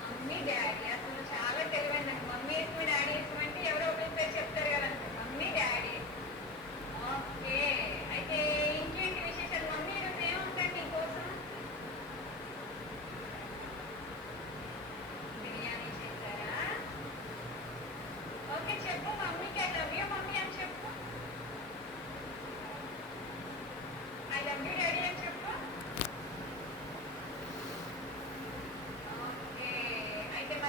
mummy daddy అసలు చాలా తెలివైందండి mummy ఇష్టం డాడీ ఇష్టం అంటే ఎవరో ఒకరి పేరు చెప్తారు కదా